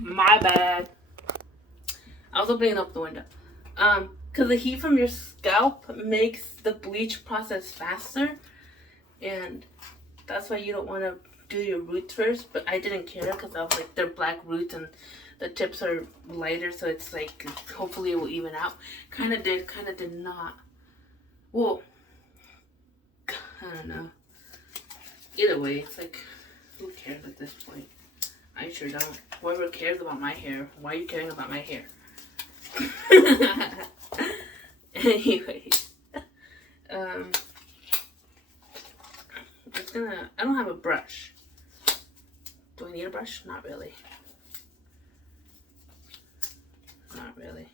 My bad. I was opening up the window. Because the heat from your scalp makes the bleach process faster, and that's why you don't want to do your roots first. But I didn't care because I was like, they're black roots and the tips are lighter, so it's like hopefully it will even out. Kind of did not. Well, I don't know. Either way, it's like, who cares at this point? I sure don't. Whoever cares about my hair, why are you caring about my hair? Anyways, I don't have a brush. Do I need a brush? Not really. Not really.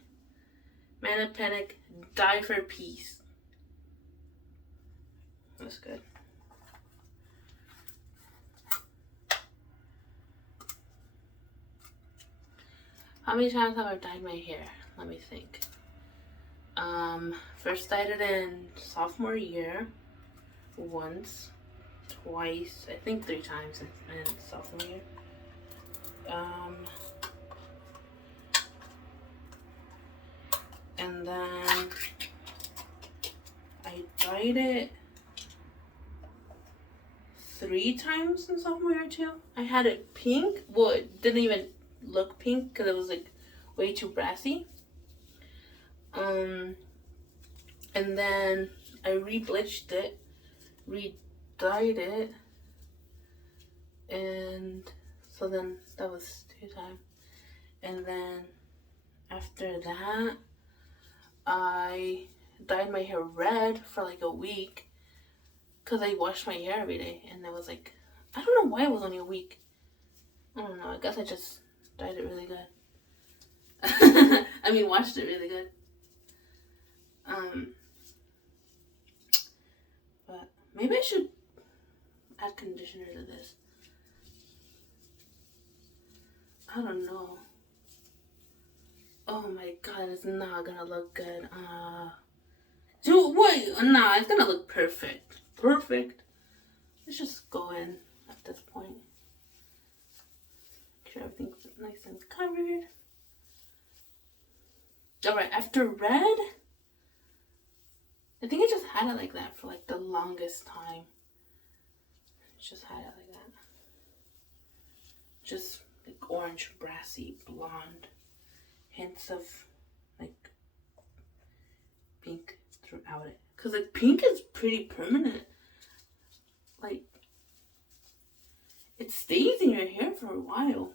Manic Panic, Die for Peace. That's good. How many times have I dyed my hair? Let me think. First dyed it in sophomore year. Once. Twice. I think 3 times in sophomore year. And then I dyed it 3 times in sophomore year too. I had it pink. Well, it didn't even look pink because it was like way too brassy. And then I re-bleached it, re-dyed it, and so then that was 2 times. And then after that, I dyed my hair red for like a week because I washed my hair every day, and it was like, I don't know why it was only a week. I don't know. I guess I just dyed it really good. I mean, washed it really good. But maybe I should add conditioner to this. I don't know. Oh my god, it's not gonna look good. Dude, wait, nah, it's gonna look perfect. Perfect. Let's just go in at this point. Make sure everything's nice and covered. Alright, after red, I think I just had it like that for like the longest time. Just had it like that. Just like orange, brassy, blonde. Hints of like pink throughout it. Because like pink is pretty permanent. Like it stays in your hair for a while.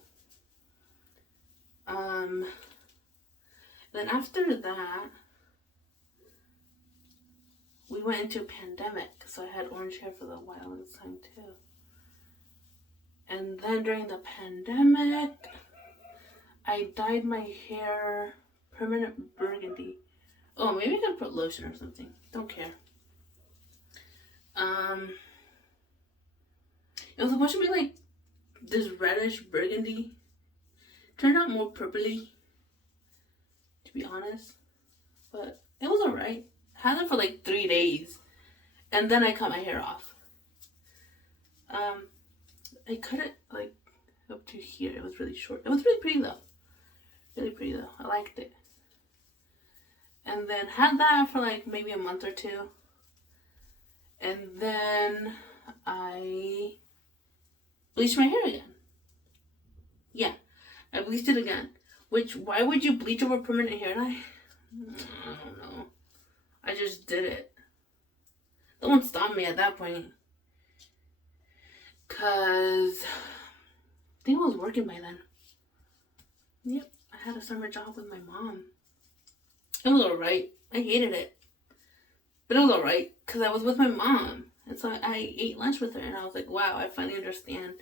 Then after that, we went into pandemic, so I had orange hair for a while this time too. And then during the pandemic, I dyed my hair permanent burgundy. Oh, maybe I could put lotion or something. Don't care. It was supposed to be like this reddish burgundy. Turned out more purpley, to be honest. But it was alright. Had it for like 3 days. And then I cut my hair off. I cut it like up to here. It was really short. It was really pretty though. Really pretty though. I liked it. And then had that for like maybe a month or 2. And then I bleached my hair again. Yeah, I bleached it again. Which, why would you bleach over permanent hair dye? I don't know. I just did it. Don't stop me at that point. Because I think I was working by then. Yep, I had a summer job with my mom. It was alright. I hated it. But it was alright because I was with my mom. And so I ate lunch with her and I was like, wow, I finally understand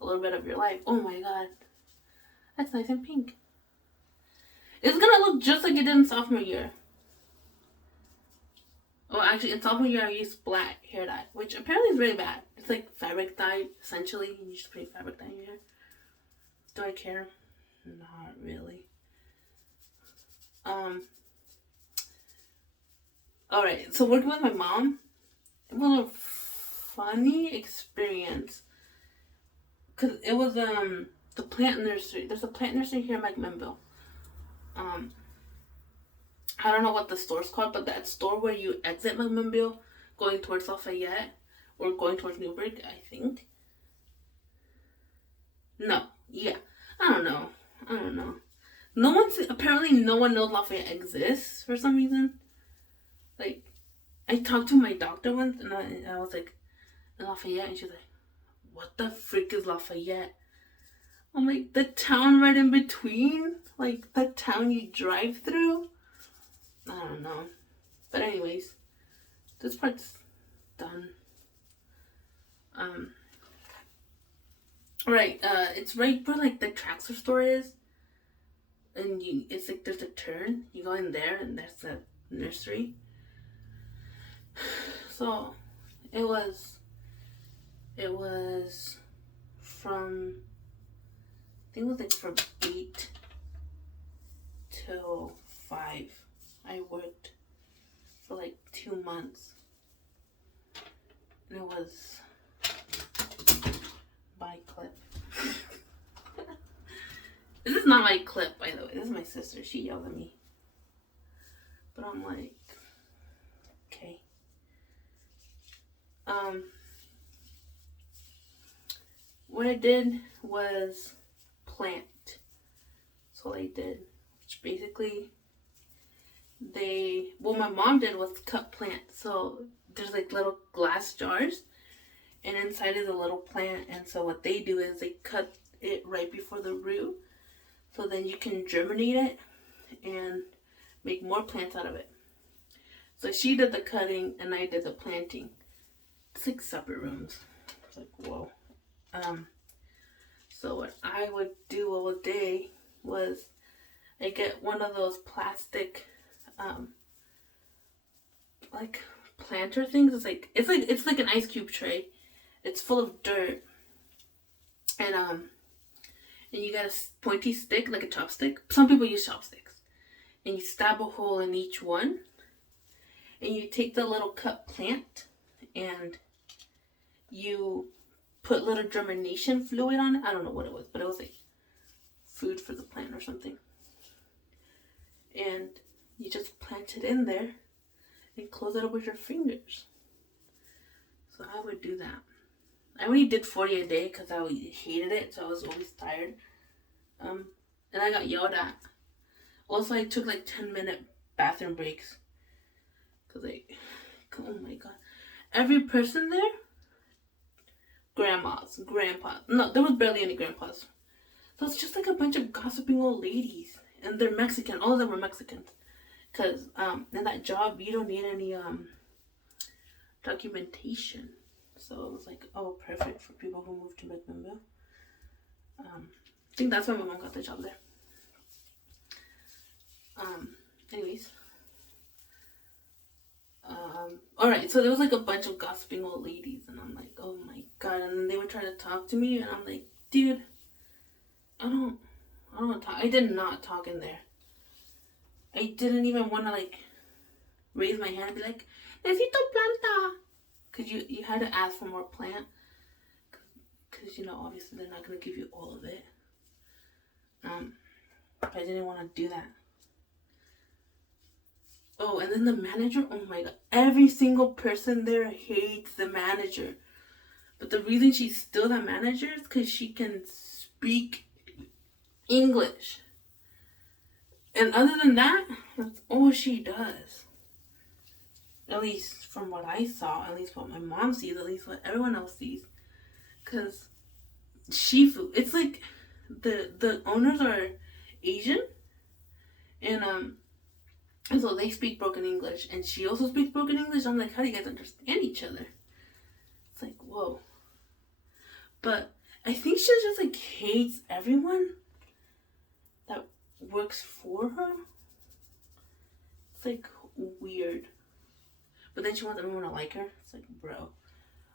a little bit of your life. Oh my god. That's nice and pink. It's gonna look just like it did in sophomore year. Oh, actually, in sophomore year I used black hair dye, which apparently is really bad. It's like fabric dye, essentially. You just put fabric dye in your hair. Do I care? Not really. Alright, so working with my mom, it was a funny experience. Cause it was the plant nursery. There's a plant nursery here in McMinnville. I don't know what the store's called, but that store where you exit McMinnville going towards Lafayette or going towards Newburgh, I think. No, yeah, I don't know. Apparently no one knows Lafayette exists for some reason. Like, I talked to my doctor once, and I was like, Lafayette, and she's like, what the frick is Lafayette? I'm like, the town right in between? Like, the town you drive through? I don't know. But anyways, this part's done. Right, it's right where, like, the Traxxer store is. And it's like, there's a turn. You go in there, and there's a nursery. So, it was from, I think it was like from 8 till 5. I worked for like 2 months. And it was by clip. This is not my clip, by the way. This is my sister. She yelled at me. But I'm like, okay. What I did was plant. That's all I did. Which basically, what my mom did was cut plants. So there's like little glass jars, and inside is a little plant. And so what they do is they cut it right before the root, so then you can germinate it and make more plants out of it. So she did the cutting and I did the planting. It's like separate rooms. It's like, whoa. So what I would do all day was I get one of those plastic like planter things. It's like an ice cube tray. It's full of dirt. And you got a pointy stick, like a chopstick. Some people use chopsticks. And you stab a hole in each one. And you take the little cut plant and you put little germination fluid on it. I don't know what it was, but it was like food for the plant or something. And you just plant it in there and close it up with your fingers. So I would do that. I only did 40 a day because I hated it, so I was always tired. And I got yelled at. Also, I took like 10-minute bathroom breaks. Because oh my god. Every person there, grandmas, grandpas. No, there was barely any grandpas. So it's just like a bunch of gossiping old ladies. And they're Mexican. All of them were Mexicans. Because in that job, you don't need any documentation. So it was like, oh, perfect for people who moved to McMinnville. I think that's why my mom got the job there. Anyways. Alright, so there was like a bunch of gossiping old ladies. And I'm like, oh my god. And then they would try to talk to me. And I'm like, dude, I don't want to talk. I did not talk in there. I didn't even want to like raise my hand and be like, necesito planta. Because you had to ask for more plant. Because, obviously they're not going to give you all of it. But I didn't want to do that. Oh, and then the manager, oh my god. Every single person there hates the manager. But the reason she's still the manager is because she can speak English. And other than that, that's all she does. At least from what I saw, at least what my mom sees, at least what everyone else sees. Because Shifu, it's like the owners are Asian. And so they speak broken English. And she also speaks broken English. I'm like, how do you guys understand each other? It's like, whoa. But I think she just like hates everyone that works for her. It's like weird. But then she wants everyone to like her. It's like, bro,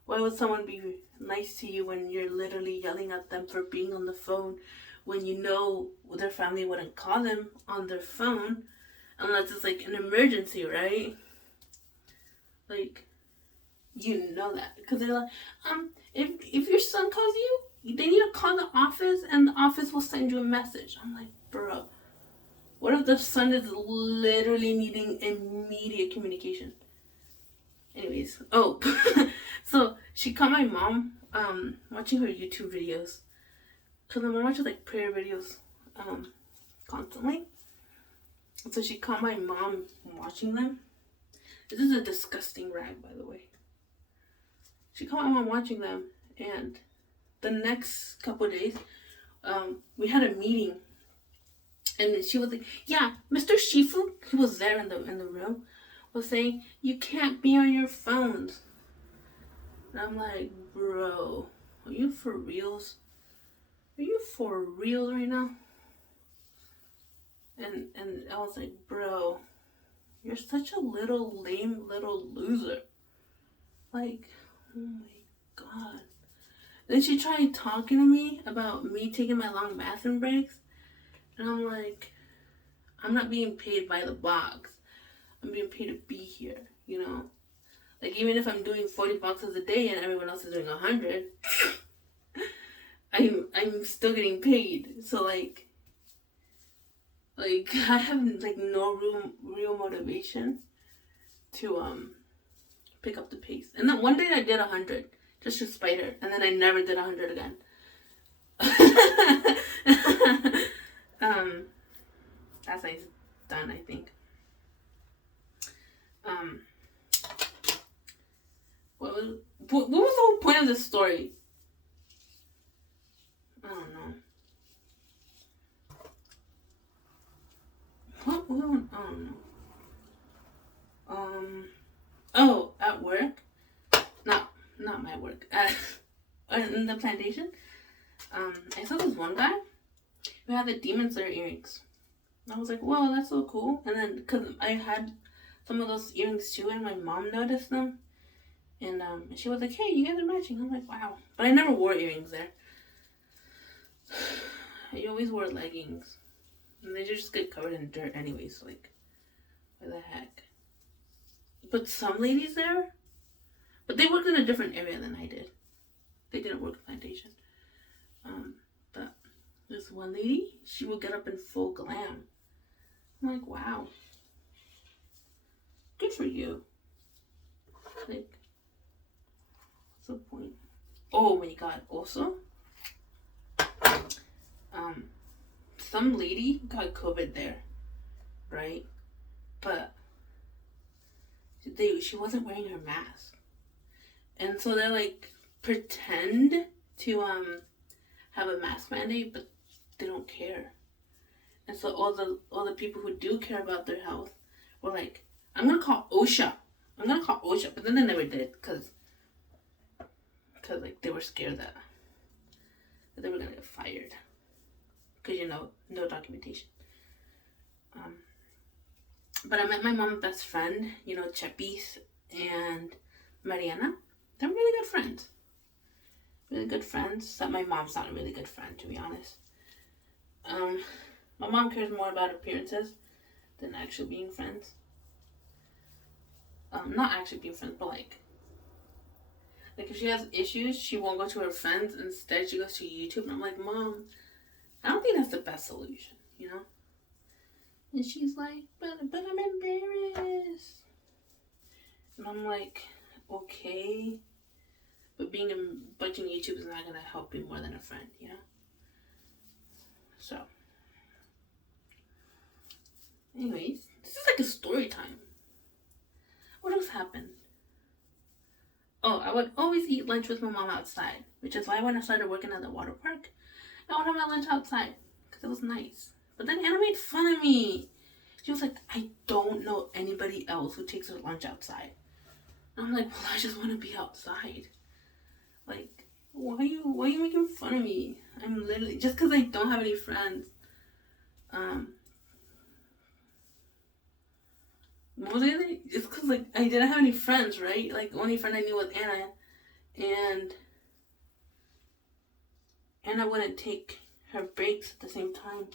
why would someone be nice to you when you're literally yelling at them for being on the phone when you know their family wouldn't call them on their phone unless it's like an emergency, right? Like, you know that. Because they're like, if your son calls you, they need to call the office and the office will send you a message. I'm like, bro, what if the son is literally needing immediate communication? Anyways, oh, so she caught my mom watching her YouTube videos. Because my mom watches like prayer videos constantly. So she caught my mom watching them. This is a disgusting rag, by the way. She caught my mom watching them, and the next couple of days, we had a meeting, and she was like, "Yeah, Mr. Shifu, who was there in the room, was saying you can't be on your phones." And I'm like, "Bro, are you for reals? Are you for real right now?" And I was like, "Bro, you're such a little lame little loser. Like, oh my god." Then she tried talking to me about me taking my long bathroom breaks. And I'm like, I'm not being paid by the box. I'm being paid to be here, you know? Like, even if I'm doing 40 boxes a day and everyone else is doing 100, I'm still getting paid. So, like I have, like, no real motivation to, pick up the pace. And then one day I did 100 just to spite her, and then I never did 100 again. That's like done, I think. What was the whole point of this story? I don't know. I don't know. Oh, at work? Not my work. In the plantation, I saw this one guy who had the Demon Slayer earrings. I was like, whoa, that's so cool. And then, because I had some of those earrings too, and my mom noticed them. And she was like, hey, you guys are matching. I'm like, wow. But I never wore earrings there. I always wore leggings. And they just get covered in dirt anyways. Like, what the heck? But some ladies there, but they worked in a different area than I did. They didn't work plantation. But this one lady, she would get up in full glam. I'm like, wow. Good for you. Like, what's the point? Oh my god, also, some lady got COVID there, right? But she wasn't wearing her mask. And so they're like, pretend to have a mask mandate, but they don't care. And so all the people who do care about their health were like, I'm gonna call OSHA. But then they never did, cause like they were scared that they were gonna get fired, cause no documentation. But I met my mom's best friend, Chepis and Mariana. They're really good friends. Really good friends. Except my mom's not a really good friend, to be honest. My mom cares more about appearances than actually being friends. Not actually being friends, but like if she has issues, she won't go to her friends. Instead, she goes to YouTube. And I'm like, Mom, I don't think that's the best solution, And she's like, but I'm embarrassed. And I'm like, okay. But being a bunch of YouTube is not going to help you more than a friend, So. Anyways, this is like a story time. What else happened? Oh, I would always eat lunch with my mom outside, which is why when I started working at the water park, I would have my lunch outside, because it was nice. But then Anna made fun of me. She was like, I don't know anybody else who takes their lunch outside. And I'm like, well, I just want to be outside. Like, why are you making fun of me? I'm literally, just because I don't have any friends. What was I? It's because, like, I didn't have any friends, right? Like, the only friend I knew was Anna. And Anna wouldn't take her breaks at the same time.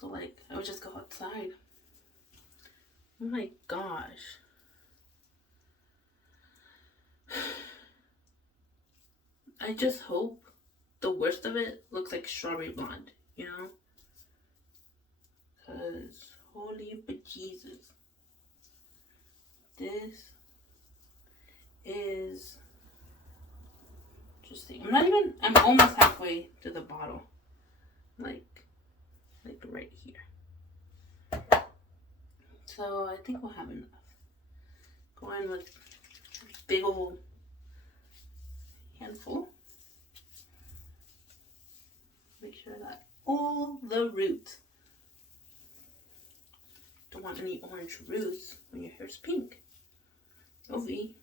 So, like, I would just go outside. Oh my gosh. I just hope the worst of it looks like strawberry blonde, you know? Because, holy bejesus. This is interesting. I'm almost halfway to the bottle. Like right here. So I think we'll have enough. Go in with a big old handful. Make sure that all the roots. Don't want any orange roots when your hair's pink. Ovi.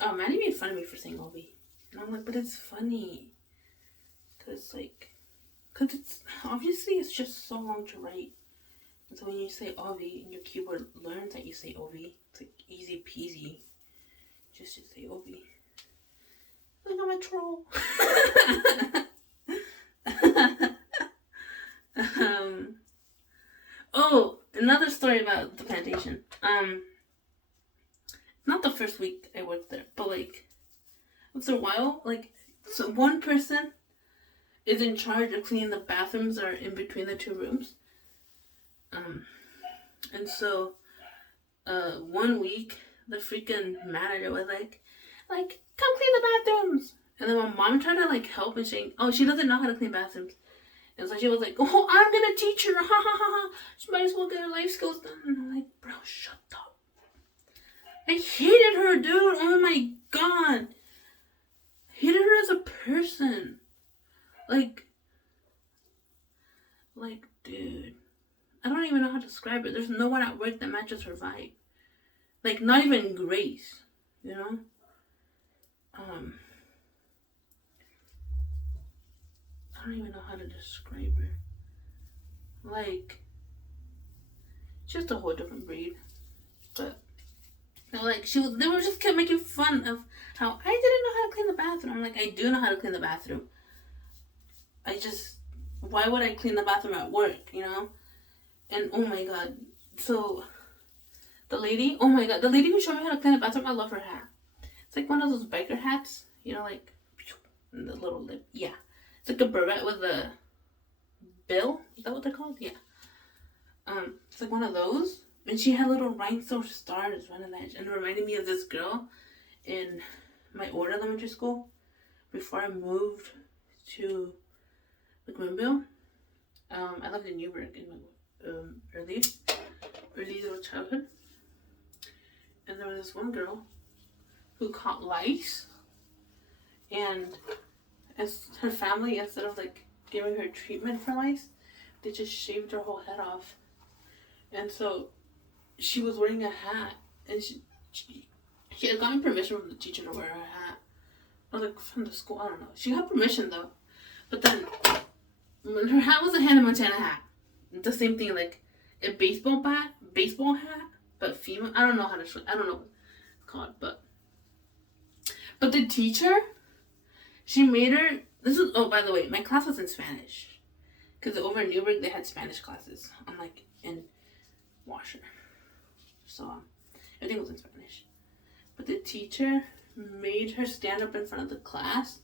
Oh, Maddie made fun of me for saying Ovi. And I'm like, but it's funny. Cause it's obviously it's just so long to write. And so when you say Ovi and your keyboard learns that you say Ovi, it's like easy peasy. Just to say Ovi. Like I'm a troll. Oh, another story about the plantation. Not the first week I worked there, but like once in a while, like so one person is in charge of cleaning the bathrooms or in between the two rooms. And so 1 week the freaking manager was like, come clean the bathrooms. And then my mom tried to like help and she doesn't know how to clean bathrooms. And so she was like, oh, I'm gonna teach her, ha ha ha ha. She might as well get her life skills done. And I'm like, bro, shut up. I hated her, dude. Oh my god. Hated her as a person. Like, dude. I don't even know how to describe it. There's no one at work that matches her vibe. Like, not even Grace, you know? I don't even know how to describe her. Like, just a whole different breed. But, you know, like, they were just kept making fun of how I didn't know how to clean the bathroom. I'm like, I do know how to clean the bathroom. Why would I clean the bathroom at work, you know? And, oh my god. So, the lady who showed me how to clean the bathroom, I love her hat. It's like one of those biker hats, you know, like, the little lip. Yeah. It's like a beret with a bill. Is that what they're called? Yeah. It's like one of those. And she had little rhinestone stars running that. And it reminded me of this girl in my old elementary school before I moved to McMinnville. I lived in Newburgh in my early little childhood. And there was this one girl who caught lice. And as her family, instead of like giving her treatment for lice, they just shaved her whole head off. And so she was wearing a hat, and she had gotten permission from the teacher to wear her hat. Or like from the school, I don't know. She had permission though. But then her hat was a Hannah Montana hat. The same thing, like a baseball hat, but female. I don't know what it's called, but the teacher, she made her. By the way, my class was in Spanish, because over in Newburgh they had Spanish classes. I'm like in Washer, so everything was in Spanish. But the teacher made her stand up in front of the class,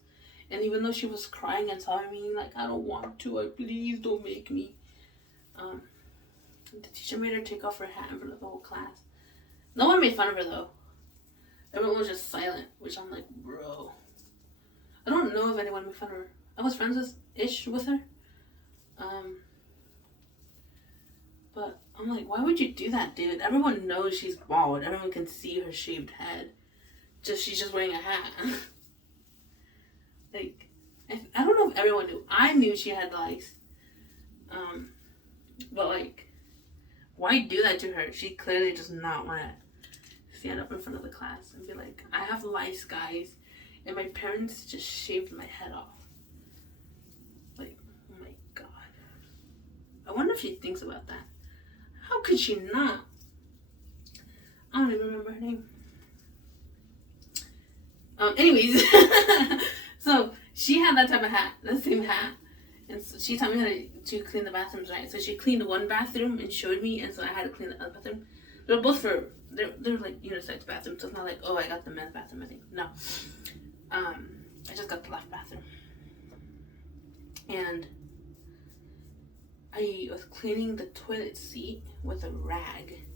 and even though she was crying and telling me like, I don't want to, please don't make me. The teacher made her take off her hat in front of the whole class. No one made fun of her though. Everyone was just silent, which I'm like, bro. I don't know if anyone made fun of her. I was friends with her. But I'm like, why would you do that, dude? Everyone knows she's bald. Everyone can see her shaved head. She's just wearing a hat. Like, I don't know if everyone knew. I knew she had lice. But like, why do that to her? She clearly does not want to stand up in front of the class and be like, I have lice, guys, and my parents just shaved my head off. Like, oh my god. I wonder if she thinks about that. How could she not? I don't even remember her name. Anyways, so she had that type of hat, the same hat, and so she taught me how to clean the bathrooms, right? So she cleaned one bathroom and showed me, and so I had to clean the other bathroom. They're both they're like unisex bathrooms, so it's not like, oh, I got the men's bathroom, I think. No. I just got the left bathroom. And I was cleaning the toilet seat with a rag.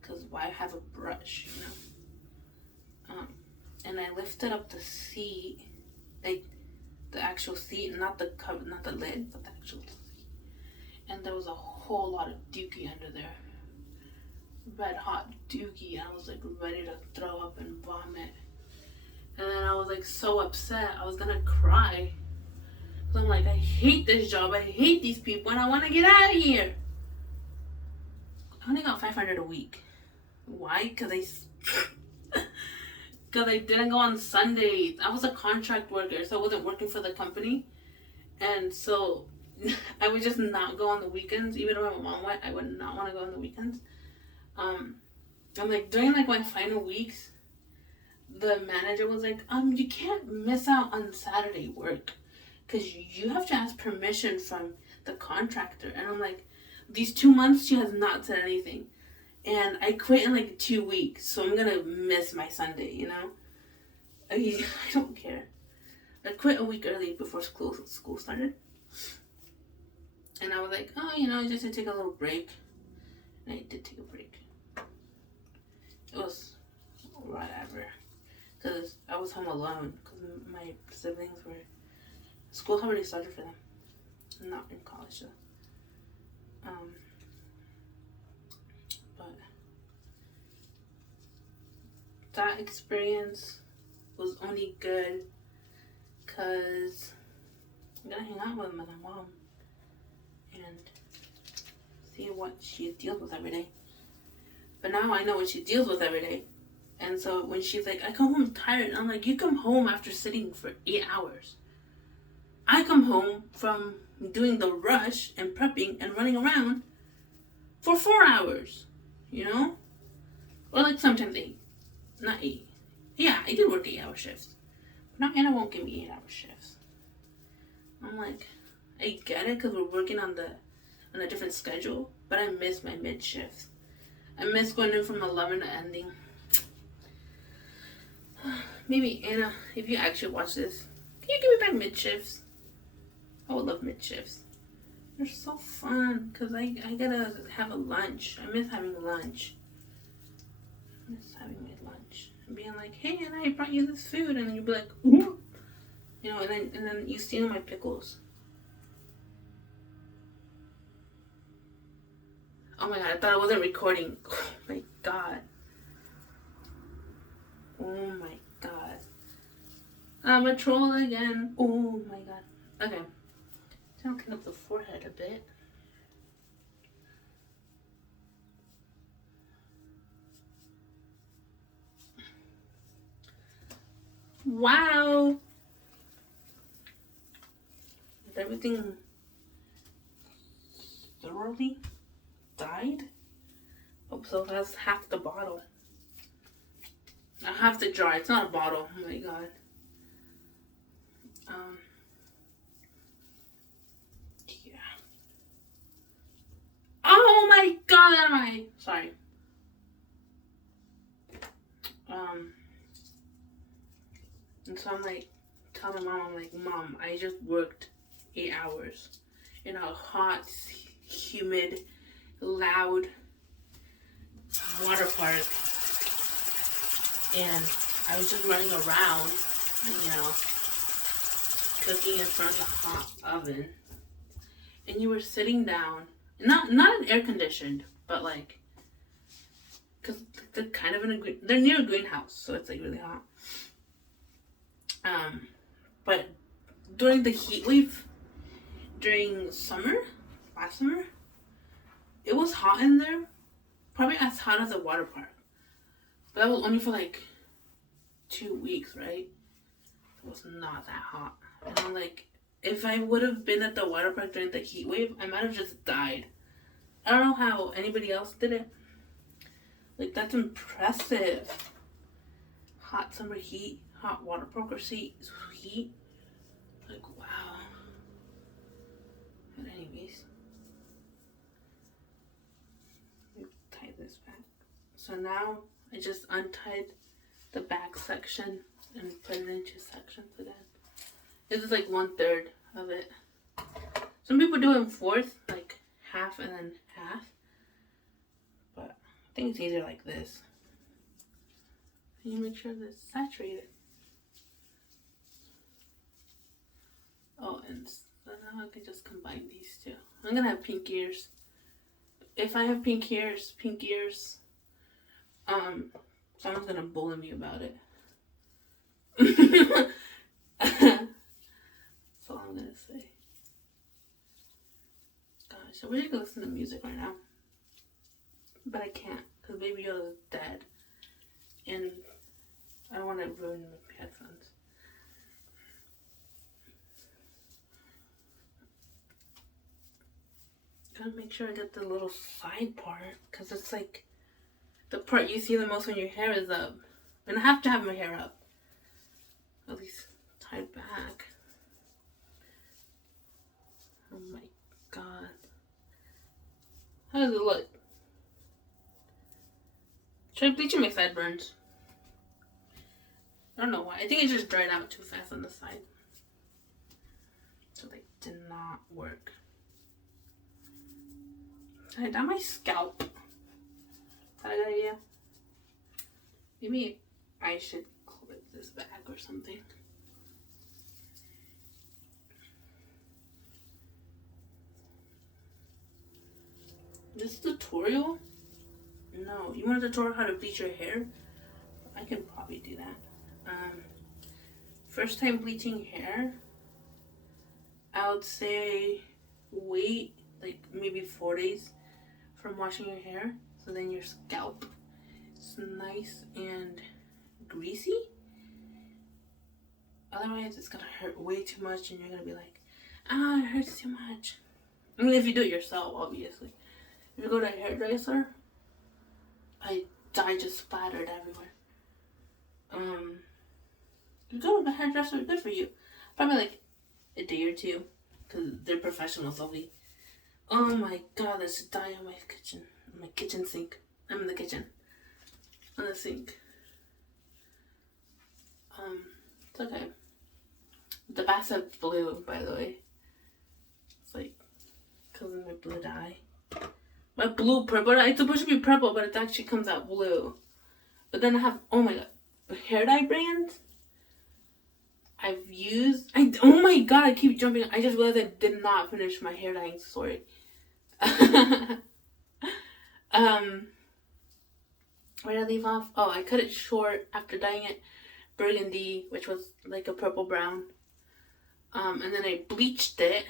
Because why have a brush, you know? And I lifted up the seat, like the actual seat, not the cover, not the lid, but the actual seat. And there was a whole lot of dookie under there. Red hot dookie. I was like ready to throw up and vomit. And then I was like so upset. I was gonna cry. So I'm like, I hate this job. I hate these people, and I want to get out of here. I only got $500 a week. Why? Because I didn't go on Sundays. I was a contract worker, so I wasn't working for the company. And so I would just not go on the weekends. Even if my mom went, I would not want to go on the weekends. I'm like, during like my final weeks, the manager was like, you can't miss out on Saturday work because you have to ask permission from the contractor. And I'm like, these 2 months she has not said anything. And I quit in like 2 weeks, so I'm gonna miss my Sunday, you know? I don't care. I quit a week early before school started. And I was like, just to take a little break. And I did take a break. It was whatever. Because I was home alone. Because my siblings were... School had already started for them. I'm not in college though. But that experience was only good because I'm gonna hang out with my mom and see what she deals with every day. But now I know what she deals with every day. And so when she's like, I come home tired, and I'm like, you come home after sitting for 8 hours. I come home from doing the rush and prepping and running around for 4 hours, you know? Or like sometimes 8. Not 8. Yeah, I did work 8-hour shifts. But now Anna won't give me 8-hour shifts. I'm like, I get it because we're working on a different schedule, but I miss my mid shifts. I miss going in from 11 to ending. Maybe Anna, if you actually watch this, can you give me back mid shifts? I would love mid shifts. They're so fun because I gotta have a lunch. I miss having lunch. I miss having my lunch and being like, hey, Anna, I brought you this food, and then you'd be like, ooh, you know, and then you steal my pickles. Oh my god, I thought I wasn't recording. Oh my god. Oh my god. I'm a troll again. Oh my god. Okay. So I'll clean up the forehead a bit. Wow. Is everything thoroughly dyed? Oh, so that's half the bottle. I have to jar. It's not a bottle. Oh my god. Yeah. Oh my god. Sorry. And so I'm like, telling Mom, I'm like, Mom, I just worked 8 hours in a hot, humid, loud water park. And I was just running around, you know, cooking in front of the hot oven. And you were sitting down, not an air conditioned, but like, cause they're kind of they're near a greenhouse, so it's like really hot. But during the heat wave, during last summer, it was hot in there, probably as hot as a water park. But that was only for like 2 weeks, right? It was not that hot. And I'm like, if I would have been at the water park during the heat wave, I might have just died. I don't know how anybody else did it. Like, that's impressive. Hot summer heat, hot water park or heat. Like, wow. But anyways, let me tie this back. So now I just untied the back section and put it into sections again. This is like 1/3 of it. Some people do it in fourths, like half and then half. But I think it's easier like this. You make sure that it's saturated. Oh, and so now I can just combine these two. I'm gonna have pink ears. If I have pink ears, someone's gonna bully me about it. That's all I'm gonna say. Gosh, I wish I could listen to music right now. But I can't, because Baby Yoda is dead. And I don't want to ruin my headphones. Gotta make sure I get the little side part, because it's like the part you see the most when your hair is up. And I have to have my hair up. At least tied back. Oh my god. How does it look? Should I bleach my sideburns? I don't know why. I think it just dried out too fast on the side. So they did not work. Did I dye my scalp? Is that a good idea? Maybe I should clip this back or something. This tutorial? No. You want a tutorial how to bleach your hair? I can probably do that. First time bleaching hair, I would say wait like maybe 4 days from washing your hair, so then your scalp is nice and greasy. Otherwise it's gonna hurt way too much and you're gonna be like, it hurts too much. I mean, if you do it yourself, obviously. If you go to a hairdresser, dye just splattered everywhere. You go to the hairdresser, good for you. Probably like a day or two, because they're professionals, they'll be, oh my god, there's dye on my kitchen sink. I'm in the kitchen. On the sink. It's okay. The bathtub's blue, by the way. It's like, because of my blue dye. My blue purple, it's supposed to be purple, but it actually comes out blue. But then I have, oh my god, hair dye brands I've used. Oh my god, I keep jumping. I just realized I did not finish my hair dyeing story. Where did I leave off? Oh, I cut it short after dyeing it burgundy, which was like a purple brown. And then I bleached it.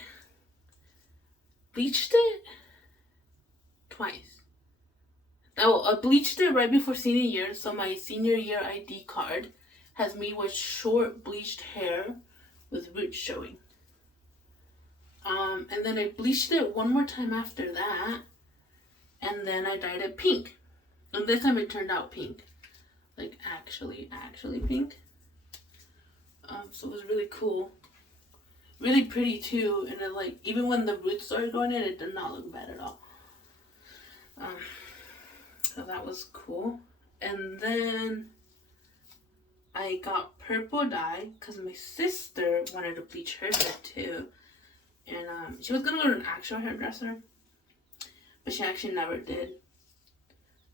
Twice. Oh, I bleached it right before senior year, so my senior year ID card has me with short bleached hair with roots showing. And then I bleached it one more time after that, and then I dyed it pink. And this time it turned out pink. Like actually pink. So it was really cool. Really pretty too, and then like even when the roots started going in, it did not look bad at all. So that was cool. And then I got purple dye because my sister wanted to bleach her hair too. And she was gonna go to an actual hairdresser, but she actually never did.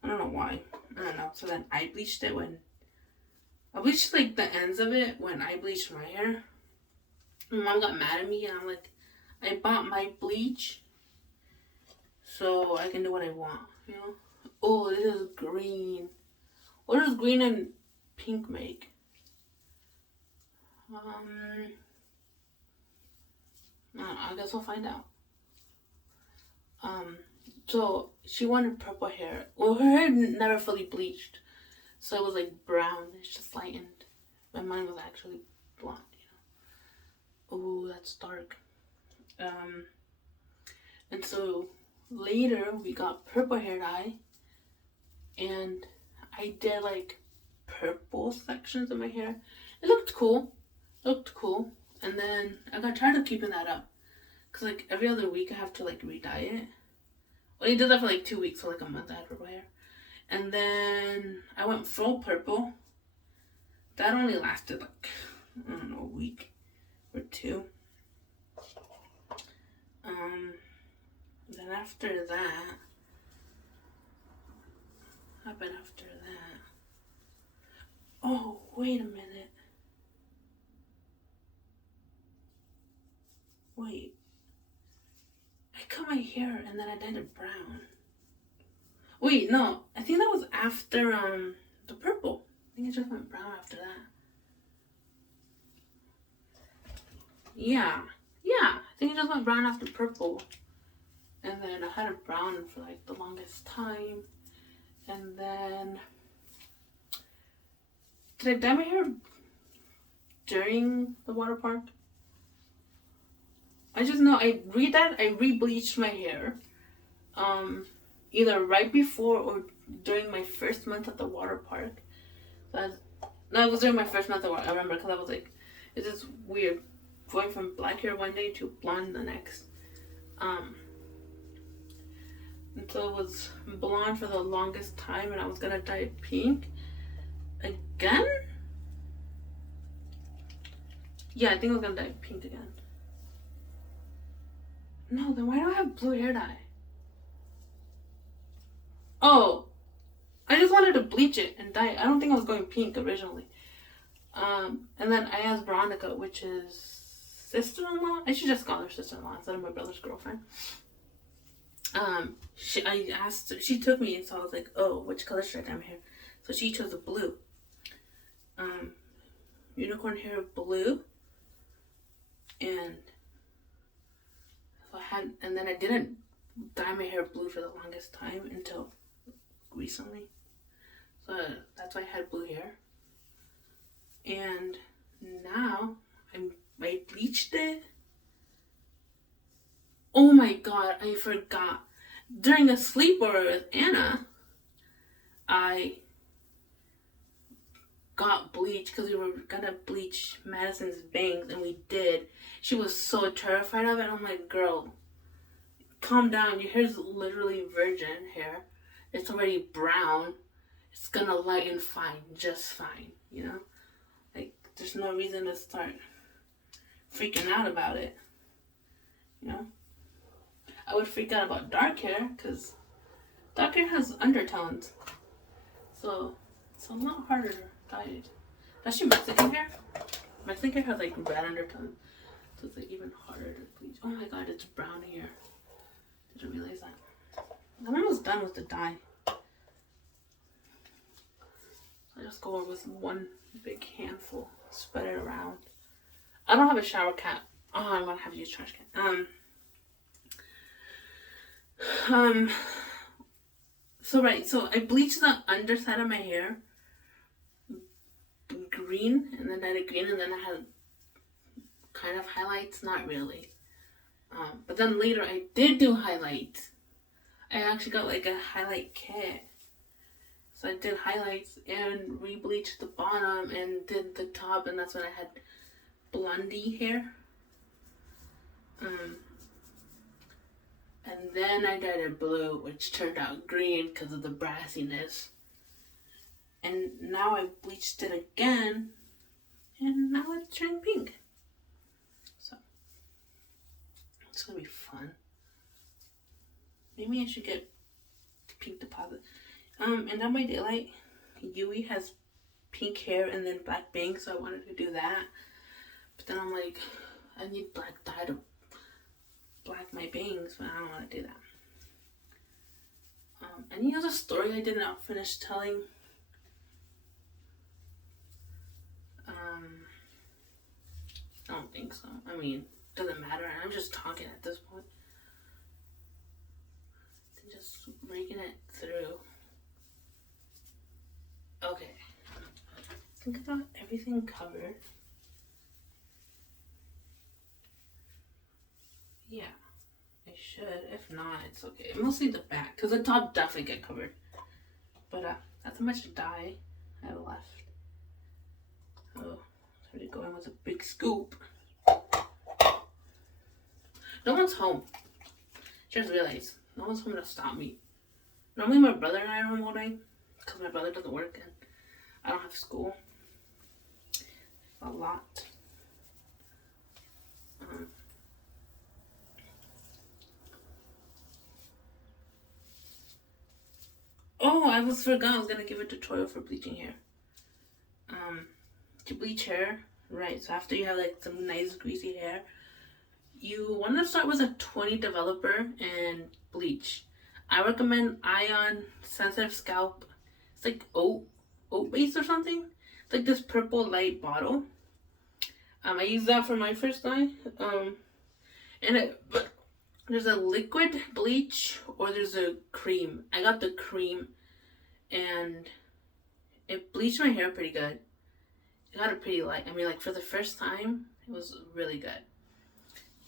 I don't know why. I don't know. So then I bleached it I bleached like the ends of it when I bleached my hair. My mom got mad at me and I'm like, I bought my bleach so I can do what I want, you know? Oh, this is green. What does green and pink make? I guess we'll find out. So she wanted purple hair. Well, her hair never fully bleached, so it was like brown. It's just lightened. But mine was actually blonde, you know. Oh, that's dark. And so later we got purple hair dye, and I did like purple sections of my hair. It looked cool. And then I got tired of keeping that up, cause like every other week I have to like re-dye it. Well, I did that for like 2 weeks, so like a month I had purple hair. And then I went full purple. that only lasted like, I don't know, a week or two. Then after that, what happened after that? Oh, wait a minute. Wait. I cut my hair and then I dyed it brown. Wait, no. I think that was after the purple. I think it just went brown after that. Yeah. I think it just went brown after purple. And then I had it brown for like the longest time. And then... Did I dye my hair during the water park? I just know I re-bleached my hair. Either right before or during my first month at the water park. No, it was during my first month at the water. I remember because I was like, it's just weird going from black hair one day to blonde the next. Until it was blonde for the longest time, and I was gonna dye it pink again. Yeah, I think I was gonna dye it pink again. No, then why do I have blue hair dye? Oh, I just wanted to bleach it and dye it. I don't think I was going pink originally. And then I asked Veronica, which is sister-in-law. I should just call her sister-in-law instead of my brother's girlfriend. I asked her, she took me, and so I was like, oh, which color should I dye my hair? So she chose the blue. Unicorn hair blue. And so and then I didn't dye my hair blue for the longest time until recently. So that's why I had blue hair. And now I bleached it. Oh my god, I forgot. During a sleepover with Anna, I got bleached because we were gonna bleach Madison's bangs, and we did. She was so terrified of it. I'm like, girl, calm down. Your hair's literally virgin hair. It's already brown. It's gonna lighten fine, just fine, you know? Like, there's no reason to start freaking out about it, you know? I would freak out about dark hair, because dark hair has undertones. So, it's a lot harder to dye it. That's your Mexican hair? Mexican hair has, like, red undertones. So it's, like, even harder to bleach. Oh my god, it's brown here. Didn't realize that. I'm almost done with the dye. I just go over with one big handful. Spread it around. I don't have a shower cap. Oh, I'm gonna have to use trash can. So I bleached the underside of my hair green, and then dyed it green, and then I had kind of highlights, not really. But then later I did do highlights. I actually got like a highlight kit. So I did highlights and re-bleached the bottom and did the top, and that's when I had blondie hair. And then I dyed it blue, which turned out green because of the brassiness. And now I bleached it again, and now it's turning pink. So, it's gonna be fun. Maybe I should get pink deposit. And on my daylight, Yui has pink hair and then black bangs, so I wanted to do that. But then I'm like, I need black dye to black my bangs, but I don't want to do that. Any other story I did not finish telling? I don't think so. I mean, doesn't matter. I'm just talking at this point. I'm just raking it through. Okay. I think I got everything covered. Yeah, I should. If not, it's okay. Mostly the back, because the top definitely get covered. But that's how much dye I have left. Oh, I'm going to go in with a big scoop. No one's home. Just realized, no one's home to stop me. Normally my brother and I are home all day, because my brother doesn't work and I don't have school. a lot. Oh, I almost forgot I was gonna give a tutorial for bleaching hair. To bleach hair, right? So after you have like some nice greasy hair, you want to start with a 20 developer and bleach. I recommend Ion Sensitive Scalp. It's like oat base or something. It's like this purple light bottle. I use that for my first line. But there's a liquid bleach or there's a cream. I got the cream, and it bleached my hair pretty good. It got it pretty light. I mean, like for the first time, it was really good.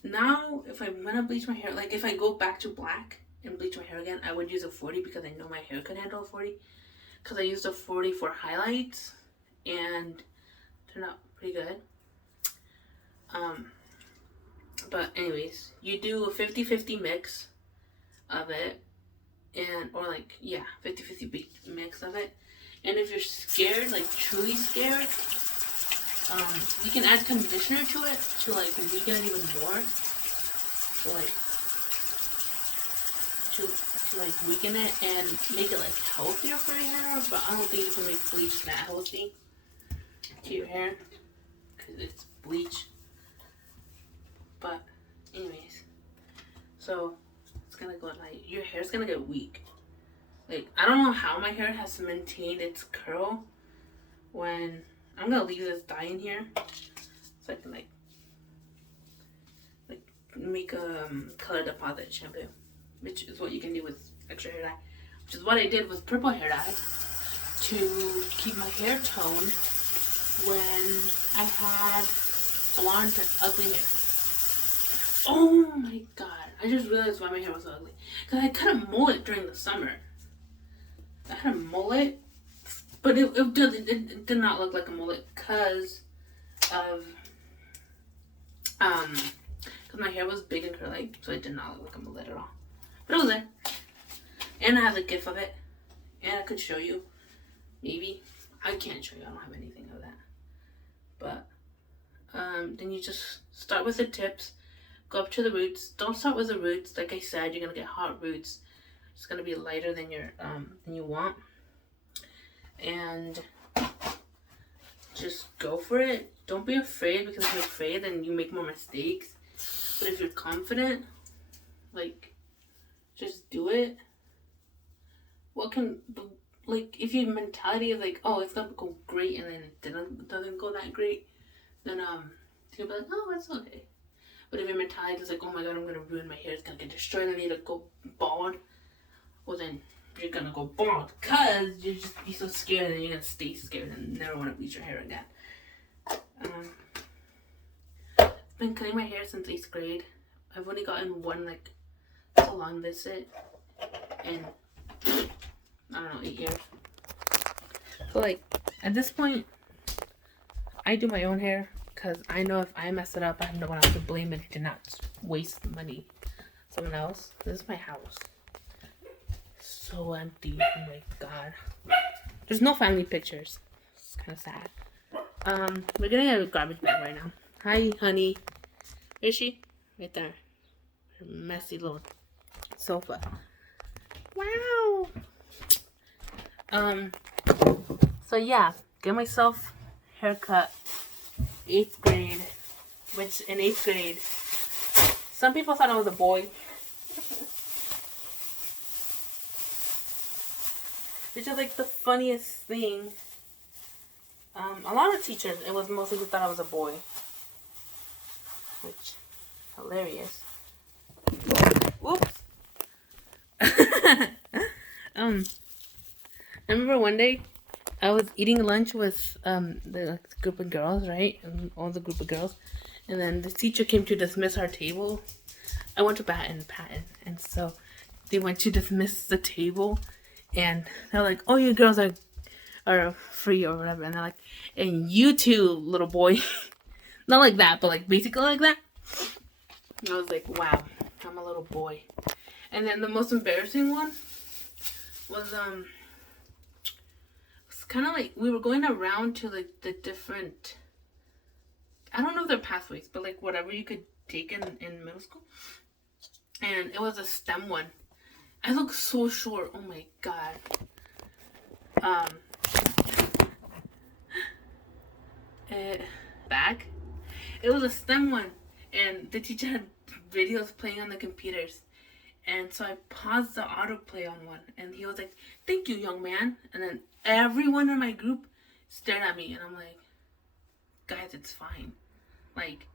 Now, if I'm gonna bleach my hair, like if I go back to black and bleach my hair again, I would use a 40 because I know my hair could handle a 40. Because I used a 40 for highlights and turned out pretty good. But anyways, you do a 50-50 mix of it, and or like 50-50 mix of it. And if you're scared, like truly scared, you can add conditioner to it to like weaken it even more. So like to like weaken it and make it like healthier for your hair. But I don't think you can make bleach that healthy to your hair because it's bleach. But anyways, so it's gonna go like your hair's gonna get weak. Like I don't know how my hair has maintained its curl when I'm gonna leave this dye in here so I can like make a color deposit shampoo, which is what you can do with extra hair dye, which is what I did with purple hair dye to keep my hair toned when I had blonde ugly hair. Oh my god, I just realized why my hair was so ugly. Because I cut a mullet during the summer. I had a mullet, but it did not look like a mullet because of, because my hair was big and curly, so it did not look like a mullet at all. But it was there. And I have a gif of it. And I could show you. Maybe. I can't show you, I don't have anything of that. But, then you just start with the tips. Go up to the roots. Don't start with the roots. Like I said, you're gonna get hot roots. It's gonna be lighter than your than you want. And just go for it. Don't be afraid, because if you're afraid, then you make more mistakes. But if you're confident, like, just do it. If your mentality is like, oh, it's gonna go great, and then it doesn't go that great, then you'll be like, oh, it's okay. But if your mentality is like, oh my god, I'm gonna ruin my hair, it's gonna get destroyed, I need to go bald, well then you're gonna go bald because you're just be so scared, and you're gonna stay scared and never want to bleach your hair again. I've been cutting my hair since 8th grade. I've only gotten one like salon visit in, I don't know, 8 years. So like at this point, I do my own hair. Because I know if I mess it up, I'm the one to blame and to not waste money. Someone else. This is my house. So empty. Oh my god. There's no family pictures. It's kind of sad. We're getting a garbage bag right now. Hi, honey. Where is she? Right there. Her messy little sofa. Wow. So yeah, get myself haircut. 8th grade, which in 8th grade, some people thought I was a boy. Which is like the funniest thing. A lot of teachers, it was mostly who thought I was a boy. Which, hilarious. Whoops. I remember one day, I was eating lunch with the group of girls, right? And all the group of girls. And then the teacher came to dismiss our table. I went to Patton. And so they went to dismiss the table. And they're like, oh, you girls are free or whatever. And they're like, and you too, little boy. Not like that, but like basically like that. And I was like, wow, I'm a little boy. And then the most embarrassing one was, kind of like we were going around to like the different I don't know if they're pathways, but like whatever you could take in middle school. And it was a STEM one. I look so short. Oh my god. Um, back. It was a STEM one, and the teacher had videos playing on the computers. And so I paused the autoplay on one, and he was like, "Thank you, young man." And then everyone in my group stared at me, and I'm like, "Guys, it's fine. Like,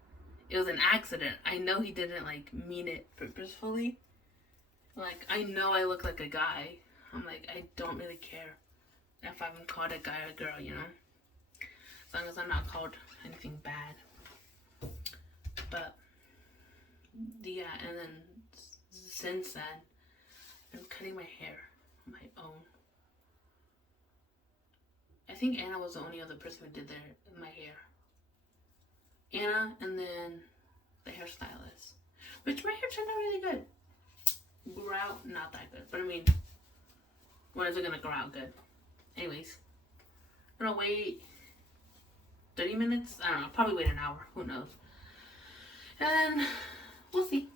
it was an accident. I know he didn't like mean it purposefully. Like, I know I look like a guy. I'm like, I don't really care if I'm called a guy or a girl, you know, as long as I'm not called anything bad." But yeah, and then since then, I've been cutting my hair on my own. I think Anna was the only other person who did my hair. Anna, and then the hairstylist. Which my hair turned out really good. Grew out, not that good. But I mean, when is it gonna grow out good? Anyways, I'm gonna wait 30 minutes. I don't know, probably wait an hour. Who knows? And we'll see.